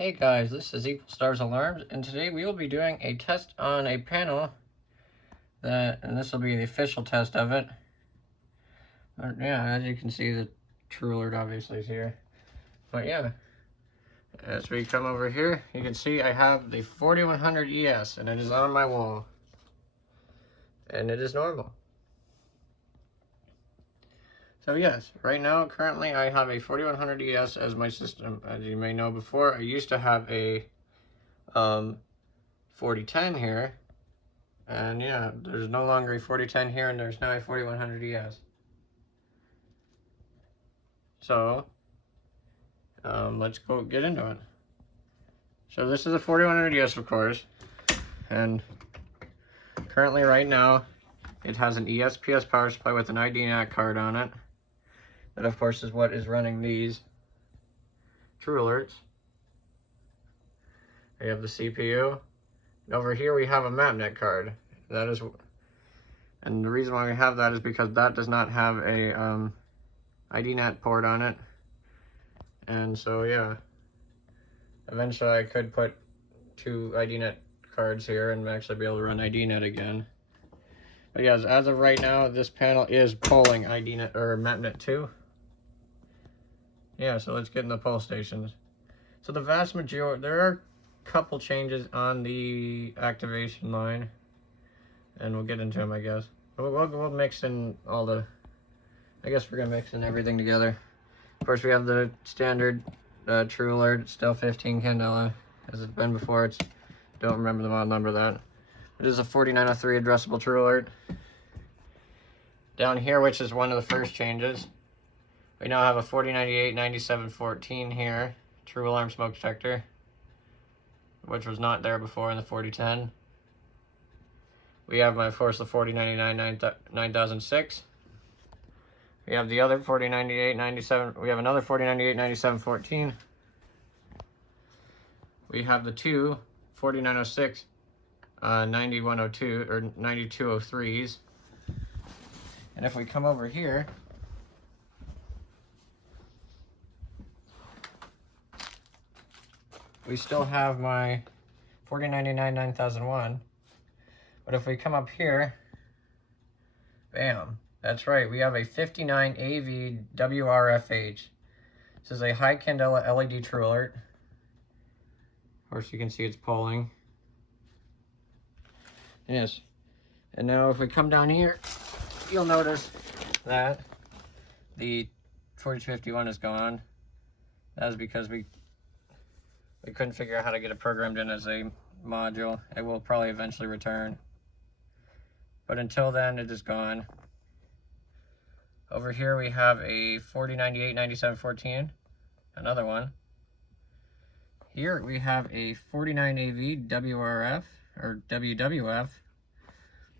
Hey guys, this is Equal Stars Alarms, and today we will be doing a test on a panel and this will be the official test of it. Yeah, as you can see, the true alert obviously is here. But yeah, as we come over here, you can see I have the 4100 ES, and it is on my wall. And it is normal. So yes, right now, currently I have a 4100 ES as my system. As you may know, before I used to have a 4010 here. And yeah, there's no longer a 4010 here, and there's now a 4100 ES. So, let's go get into it. So this is a 4100 ES, of course, and currently right now, it has an ESPS power supply with an IDNAC card on it. That, of course, is what is running these true alerts. We have the CPU. And over here we have a MapNet card. That is, and the reason why we have that is because that does not have a IDNAT port on it. And so yeah, eventually I could put two IDNAT cards here and actually be able to run IDNAT again. But yes, as of right now, this panel is pulling IDNAT or MapNet 2. Yeah, so let's get in the pull stations. So the vast majority, there are a couple changes on the activation line, and we'll get into them, I guess. We'll mix in all the, I guess we're gonna mix in everything together. Of course, we have the standard true alert, still 15 candela, as it's been before. It's, don't remember the model number of that. It is a 4903 addressable true alert. Down here, which is one of the first changes, we now have a 4098 9714 here, true alarm smoke detector, which was not there before in the 4010. We have, of course, the 4099 9006. We have the other 4098 97. We have another 4098 9714. We have the two 4906 9102 or 9203s. And if we come over here, we still have my 4099 9001. But if we come up here, bam, that's right, we have a 59 AV WRFH. This is a high candela LED true alert. Of course, you can see it's pulling. Yes. And now if we come down here, you'll notice that the 4251 is gone. That is because we couldn't figure out how to get it programmed in as a module. It will probably eventually return. But until then, it is gone. Over here we have a 4098 9714, another one. Here we have a 49AV WRF or WWF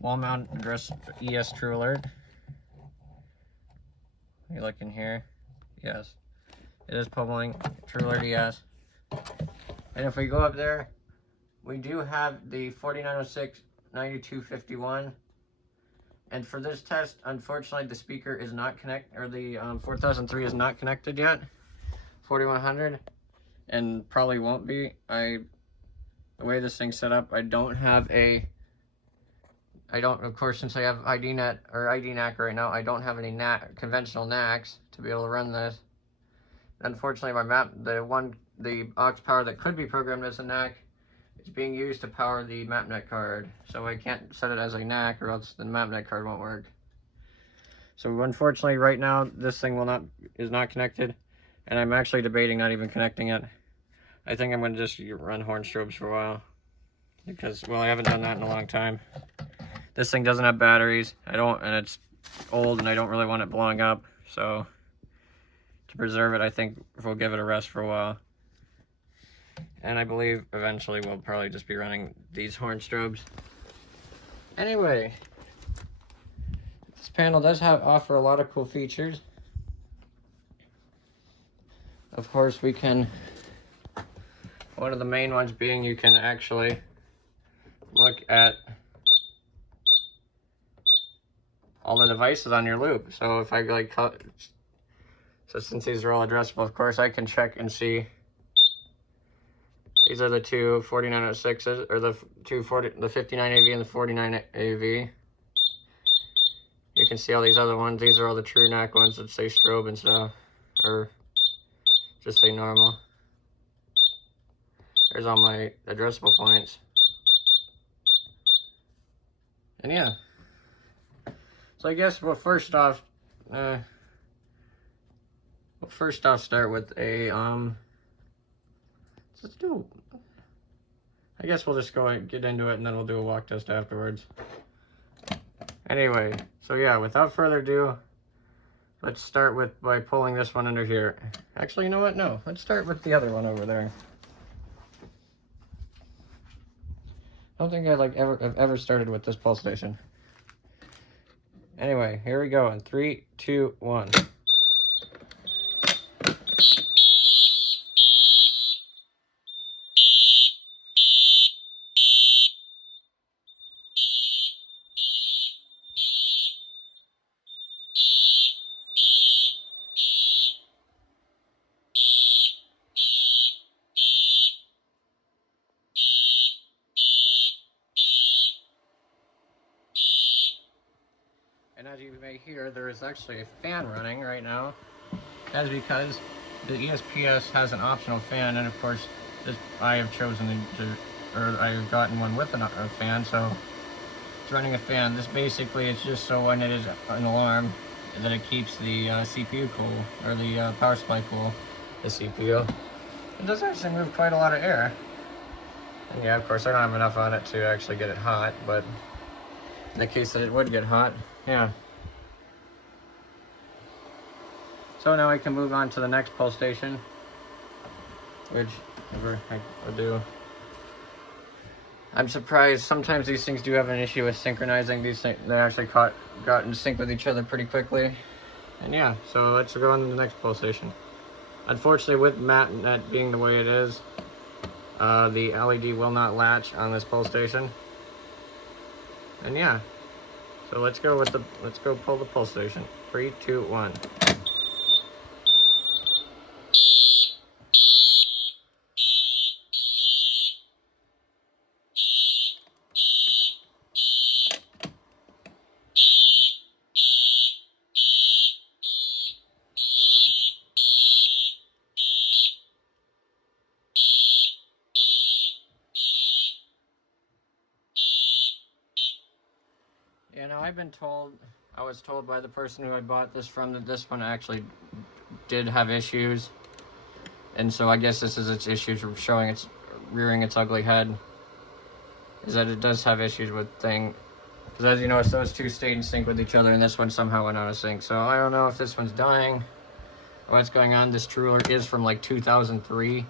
wall mount address ES true alert. You look in here. Yes, it is pulling true alert ES. And if we go up there, we do have the 4906 9251. And for this test, unfortunately, the speaker is not connected, or the 4003 is not connected yet. 4100, and probably won't be. The way this thing's set up, I don't have of course, since I have IDNet or IDNAC right now, I don't have any conventional NACs to be able to run this. Unfortunately, the aux power that could be programmed as a NAC is being used to power the MapNet card. So I can't set it as a NAC, or else the MapNet card won't work. So unfortunately, right now, this thing is not connected, and I'm actually debating not even connecting it. I think I'm going to just run horn strobes for a while, because, well, I haven't done that in a long time. This thing doesn't have batteries, and it's old, and I don't really want it blowing up, so to preserve it, I think we'll give it a rest for a while. And I believe eventually we'll probably just be running these horn strobes. Anyway, this panel does offer a lot of cool features. Of course, we can, one of the main ones being you can actually look at all the devices on your loop. So if I so since these are all addressable, of course I can check and see These are the two 4906s, or the 59 AV and the 49 AV. You can see all these other ones. These are all the true NAC ones that say strobe and stuff, or just say normal. There's all my addressable points. And yeah. So I guess we'll first off start with a let's do, I guess we'll just go and get into it, and then we'll do a walk test afterwards. Anyway, so yeah, without further ado, let's start by pulling this one under here. Actually, you know what? No, let's start with the other one over there. I don't think I've ever started with this pulse station. Anyway, here we go in 3, 2, 1. And as you may hear, there is actually a fan running right now. That is because the ESPS has an optional fan, and of course, I have chosen I've gotten one with a fan, so it's running a fan. This basically is just so when it is an alarm, that it keeps the CPU cool, or the power supply cool, the CPU. It does actually move quite a lot of air. And yeah, of course, I don't have enough on it to actually get it hot, but in the case that it would get hot, yeah. So now I can move on to the next pulse station, which I will do. I'm surprised sometimes these things do have an issue with synchronizing. These things, they actually got in sync with each other pretty quickly. And yeah, so let's go on to the next pulse station. Unfortunately, with MatNet being the way it is, the LED will not latch on this pulse station. And yeah, so let's go pull the pulse station. 3, 2, 1. Yeah, now I was told by the person who I bought this from that this one actually did have issues. And so I guess this is its issues showing rearing its ugly head. Is that it does have issues with thing. Because as you notice, those two stayed in sync with each other, and this one somehow went out of sync. So I don't know if this one's dying or what's going on. This Truler is from like 2003,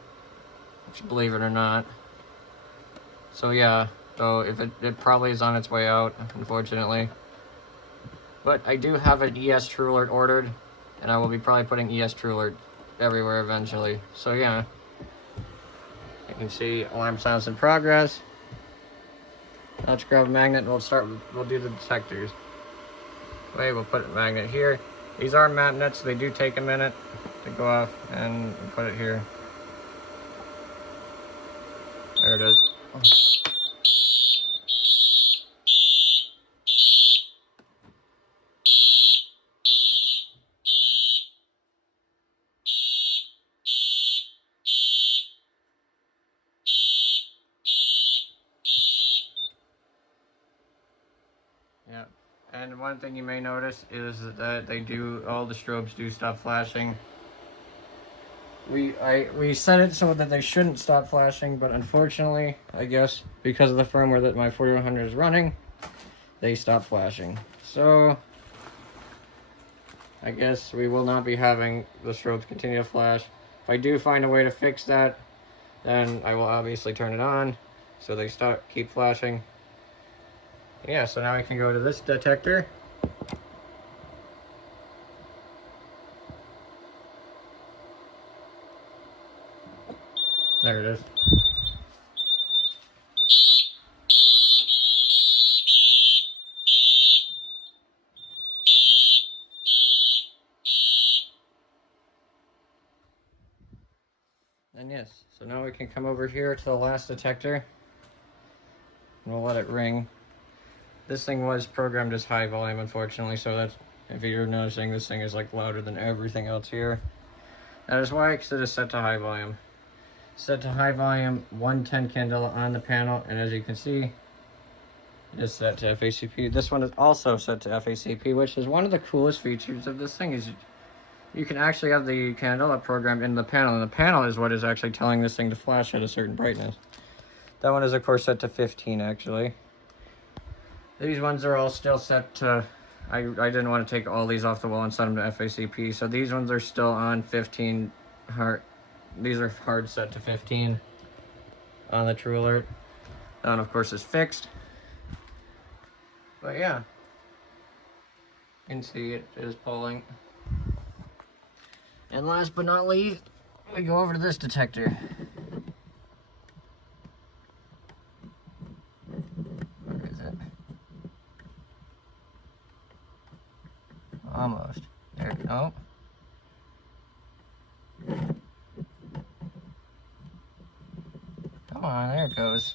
which, believe it or not. So yeah. So if it probably is on its way out, unfortunately. But I do have an ES Truler ordered, and I will be probably putting ES Truler everywhere eventually. So yeah, you can see alarm sounds in progress. Let's grab a magnet and we'll do the detectors. Wait, we'll put a magnet here. These are magnets, so they do take a minute to go off, and we'll put it here. There it is. Yeah, and one thing you may notice is that all the strobes do stop flashing. We set it so that they shouldn't stop flashing, but unfortunately, I guess, because of the firmware that my 4100 is running, they stop flashing. So, I guess we will not be having the strobes continue to flash. If I do find a way to fix that, then I will obviously turn it on, so they keep flashing. Yeah, so now I can go to this detector. There it is. And yes, so now we can come over here to the last detector. We'll let it ring. This thing was programmed as high volume, unfortunately, so that's, if you're noticing, this thing is like louder than everything else here. That is why, because it is set to high volume. Set to high volume, 110 candela on the panel, and as you can see, it is set to FACP. This one is also set to FACP, which is one of the coolest features of this thing. Is you can actually have the candela programmed in the panel, and the panel is what is actually telling this thing to flash at a certain brightness. That one is, of course, set to 15, actually. These ones are all still set to, I didn't want to take all these off the wall and set them to FACP, so these ones are still on 15 hard. These are hard set to 15 on the True Alert. That one, of course, is fixed. But yeah, you can see it is pulling. And last but not least, we go over to this detector. Where is it? Almost. There, no. Come on, there it goes.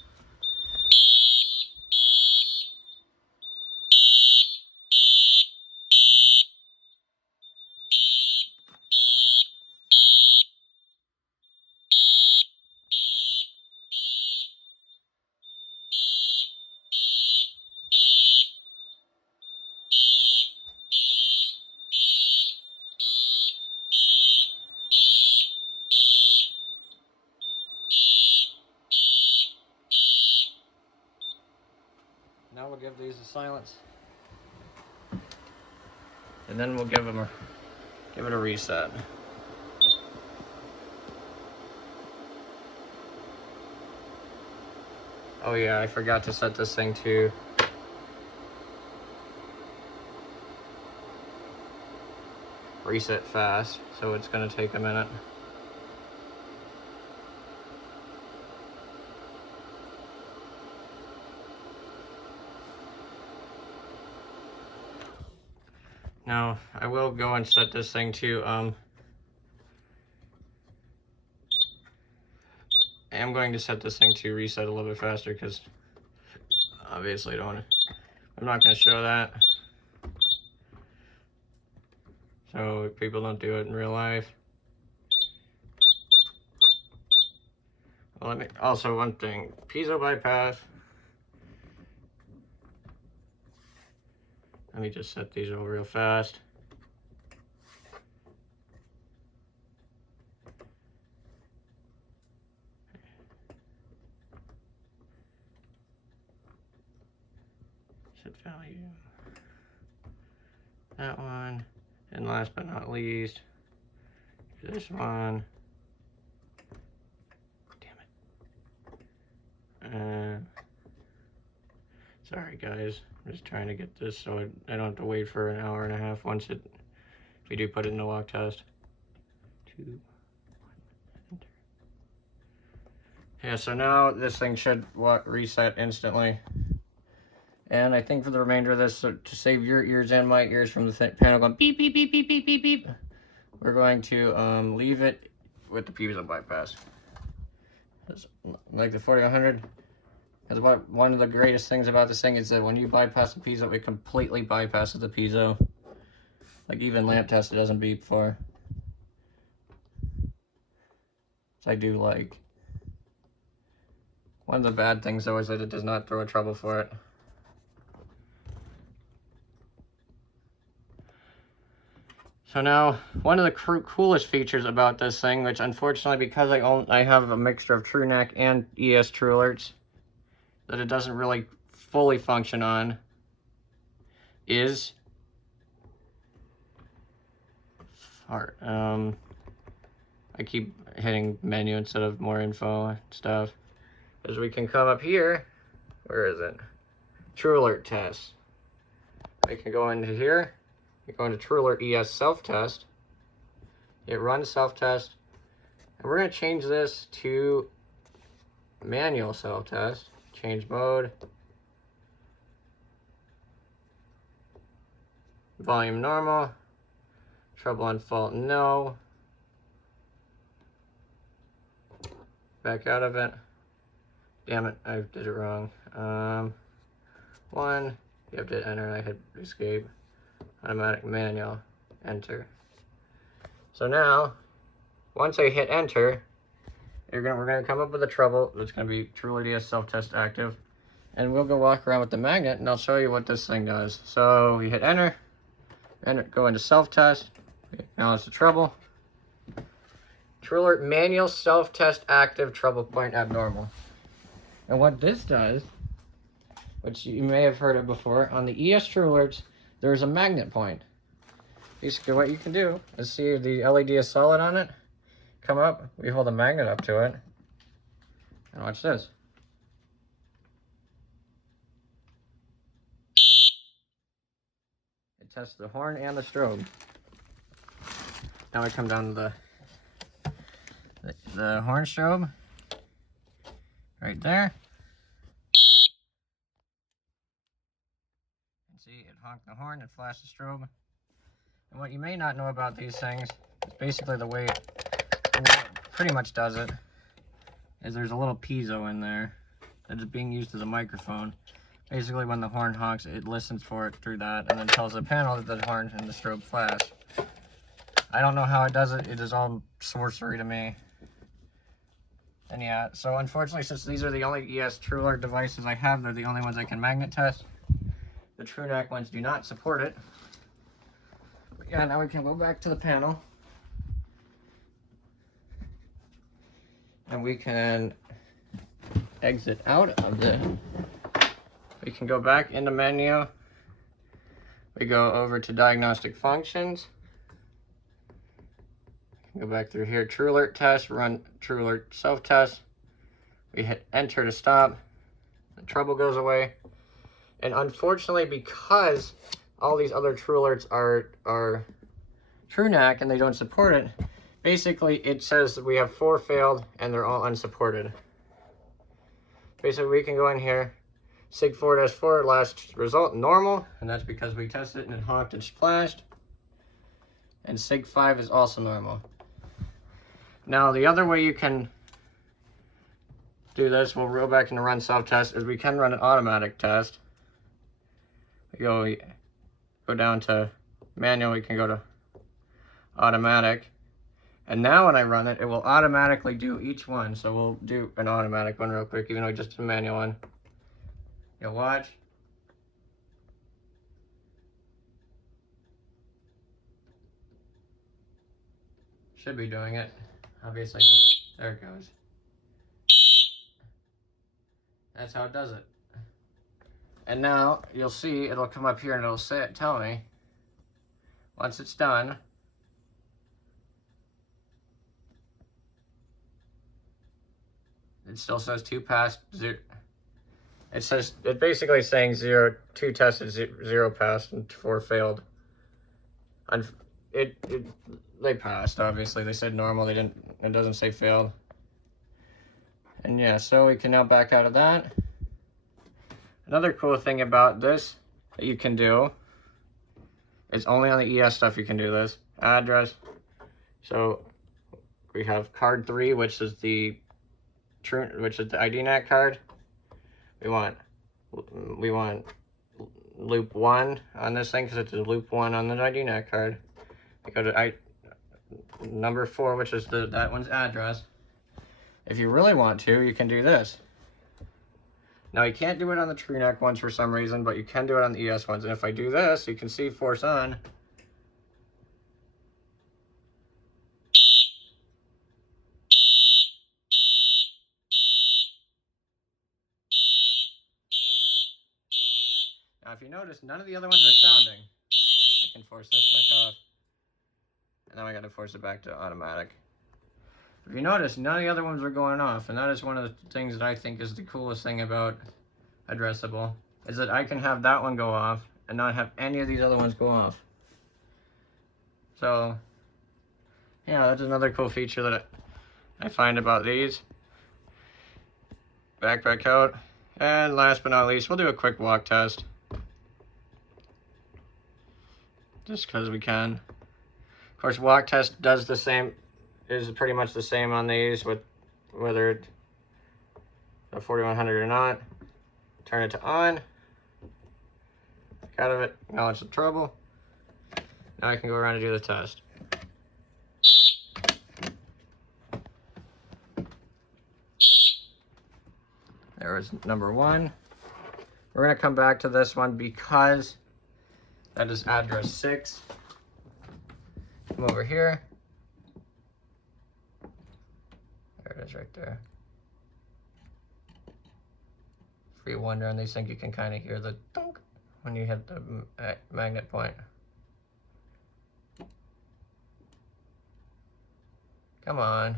Now we'll give these a silence, and then we'll give it a reset. Oh yeah, I forgot to set this thing to reset fast, so it's gonna take a minute. Now, I will go and set this thing to, I am going to set this thing to reset a little bit faster, because obviously I'm not going to show that, so people don't do it in real life. Well, also one thing, piezo bypass. Let me just set these over real fast. Set value. That one. And last but not least, this one. Damn it. Sorry guys, I'm just trying to get this so I don't have to wait for an hour and a half once we do put it in the walk test. 2, 1, enter. Yeah, so now this thing should reset instantly. And I think for the remainder of this, so to save your ears and my ears from the panel going beep, beep, beep, beep, beep, beep, beep, we're going to leave it with the piezo bypass. Like the 4100. Because one of the greatest things about this thing is that when you bypass the piezo, it completely bypasses the piezo. Like even lamp test, it doesn't beep for. So I do like. One of the bad things though is that it does not throw a trouble for it. So now, one of the coolest features about this thing, which unfortunately because I have a mixture of TrueNAC and ES True Alerts, that it doesn't really fully function on, is art. I keep hitting menu instead of more info and stuff. As we can come up here, where is it? True Alert test. We can go into here, you go into True Alert ES self-test, it runs self-test, and we're gonna change this to manual self-test. Change mode, volume normal, trouble on fault no, back out of it. Damn it, I did it wrong. 1, you have to enter, and I hit escape. Automatic manual, enter. So now, once I hit enter, we're gonna come up with a trouble that's gonna be TrueLDS self-test active. And we'll go walk around with the magnet, and I'll show you what this thing does. So we hit enter, go into self-test, acknowledge the trouble. TrueAlert manual self-test active, trouble point abnormal. And what this does, which you may have heard of before, on the ES TrueAlerts, there's a magnet point. Basically what you can do is see if the LED is solid on it, come up, we hold a magnet up to it, and watch this. It tests the horn and the strobe. Now we come down to the horn strobe, right there. And see, it honked the horn, it flashed the strobe. And what you may not know about these things is basically the way it pretty much does it is there's a little piezo in there that is being used as a microphone. Basically, when the horn honks, it listens for it through that and then tells the panel that the horn and the strobe flash. I don't know how it does it. It is all sorcery to me. And yeah, so unfortunately, since these are the only ES TrueAlert devices I have, they're the only ones I can magnet test. The TrueNAC ones do not support it. But yeah, now we can go back to the panel. And we can exit out of the... We can go back into menu. We go over to diagnostic functions. Go back through here, TrueAlert test, run TrueAlert self-test. We hit enter to stop. The trouble goes away. And unfortunately, because all these other TrueAlerts are TrueNAC and they don't support it, basically it says that we have 4 failed and they're all unsupported. Basically, we can go in here, SIG 4-4, last result normal, and that's because we tested it and it honked and splashed. And SIG 5 is also normal. Now, the other way you can do this, we'll go back into run self-test, is we can run an automatic test. We go down to manual, we can go to automatic. And now when I run it, it will automatically do each one. So we'll do an automatic one real quick, even though we just did a manual one. You'll watch. Should be doing it. Obviously, there it goes. That's how it does it. And now you'll see it'll come up here and it'll tell me once it's done. It still says 2 passed, 0. It basically saying 0, 2 tested, 0 passed, and 4 failed. And they passed, obviously. They said normal, it doesn't say failed. And yeah, so we can now back out of that. Another cool thing about this that you can do is only on the ES stuff you can do this. Address. So we have card 3, which is the IDNAC card. We want loop 1 on this thing because it's a loop 1 on the IDNAC card. We go to number 4, which is that one's address. If you really want to, you can do this. Now you can't do it on the TrueNAC ones for some reason, but you can do it on the ES ones. And if I do this, you can see force on. Now if you notice, none of the other ones are sounding. I can force this back off. And then I gotta force it back to automatic. If you notice, none of the other ones are going off, and that is one of the things that I think is the coolest thing about Addressable, is that I can have that one go off and not have any of these other ones go off. So, yeah, that's another cool feature that I find about these. Back out. And last but not least, we'll do a quick walk test. Just because we can. Of course, walk test does the same, is pretty much the same on these, with whether the 4100 or not. Turn it to on. Back out of it. Acknowledge the trouble. Now I can go around and do the test. There is number 1. We're going to come back to this one because that is address 6. Come over here. There it is right there. If you wonder on these things, you can kind of hear the thunk when you hit the magnet point. Come on.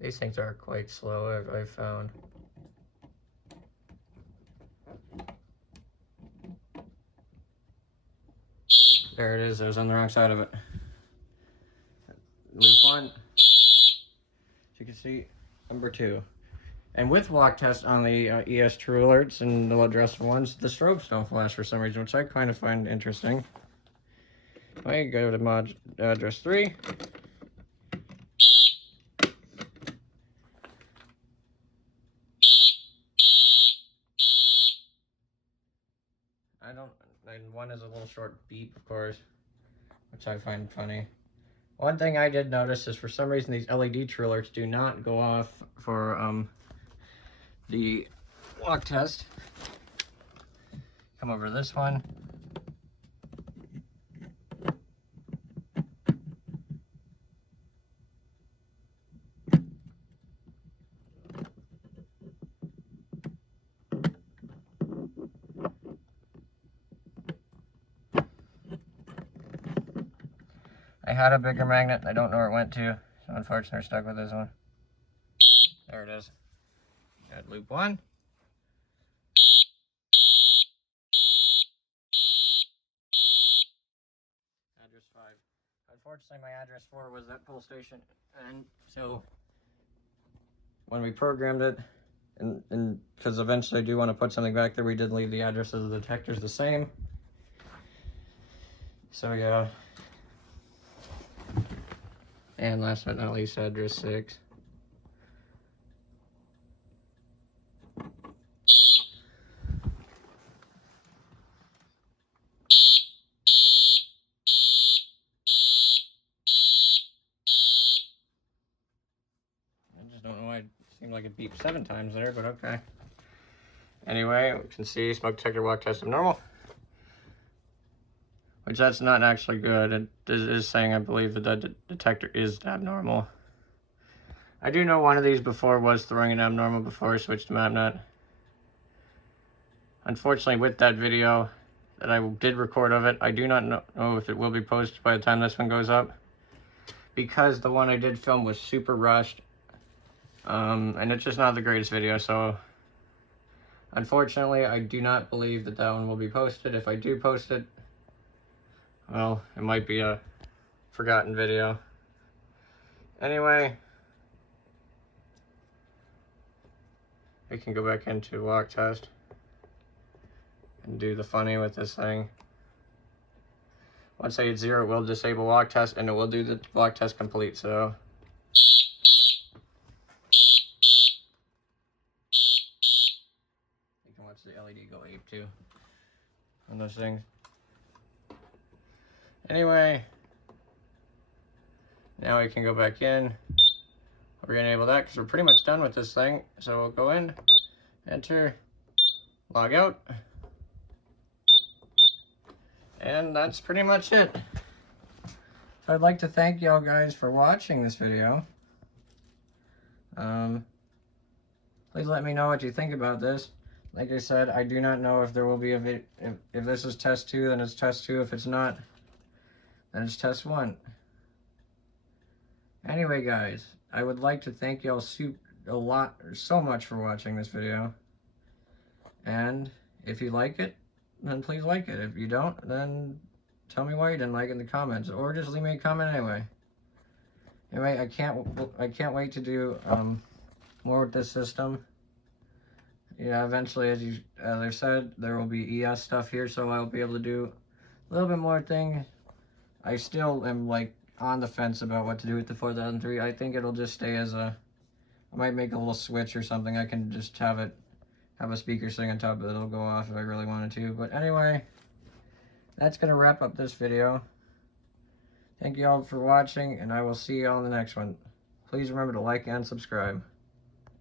These things are quite slow, I've found. There it is. I was on the wrong side of it. Loop 1. As you can see, number 2. And with walk test on the ES True Alerts and the addressable ones, the strobes don't flash for some reason, which I kind of find interesting. I go to mod address 3. And 1 is a little short beep, of course, which I find funny. One thing I did notice is for some reason these LED True Alerts do not go off for the walk test. Come over to this one. I had a bigger magnet. I don't know where it went to, so unfortunately we're stuck with this one. There it is. Got loop 1. Address 5. Unfortunately, my address 4 was that pull station, and so when we programmed it, and because eventually I do want to put something back there, we did leave the addresses of the detectors the same. So yeah. And last but not least, address 6. I just don't know why it seemed like it beeped 7 times there, but okay. Anyway, we can see smoke detector walk test abnormal. Which that's not actually good. It is saying, I believe, that the detector is abnormal. I do know one of these before was throwing an abnormal before I switched to MapNet. Unfortunately, with that video that I did record of it, I do not know if it will be posted by the time this one goes up. Because the one I did film was super rushed. And it's just not the greatest video, so unfortunately, I do not believe that that one will be posted. If I do post it, well, it might be a forgotten video. Anyway, we can go back into walk test and do the funny with this thing. Once I hit 0, it will disable walk test and it will do the walk test complete, so. You can watch the LED go ape too on those things. Anyway, now we can go back in. We're gonna enable that because we're pretty much done with this thing. So we'll go in, enter, log out, and that's pretty much it. So I'd like to thank y'all guys for watching this video. Please let me know what you think about this. Like I said, I do not know if there will be a video. If this is test 2, then it's test 2. If it's not, then it's test 1. Anyway, guys, I would like to thank y'all so much for watching this video. And if you like it, then please like it. If you don't, then tell me why you didn't like it in the comments, or just leave me a comment anyway. Anyway, I can't wait to do more with this system. Yeah, eventually, as I said, there will be ES stuff here, so I'll be able to do a little bit more things. I still am like on the fence about what to do with the 4003. I think it'll just stay as a, I might make a little switch or something. I can just have a speaker sitting on top of it. It'll go off if I really wanted to. But anyway, that's going to wrap up this video. Thank you all for watching, and I will see you all in the next one. Please remember to like and subscribe.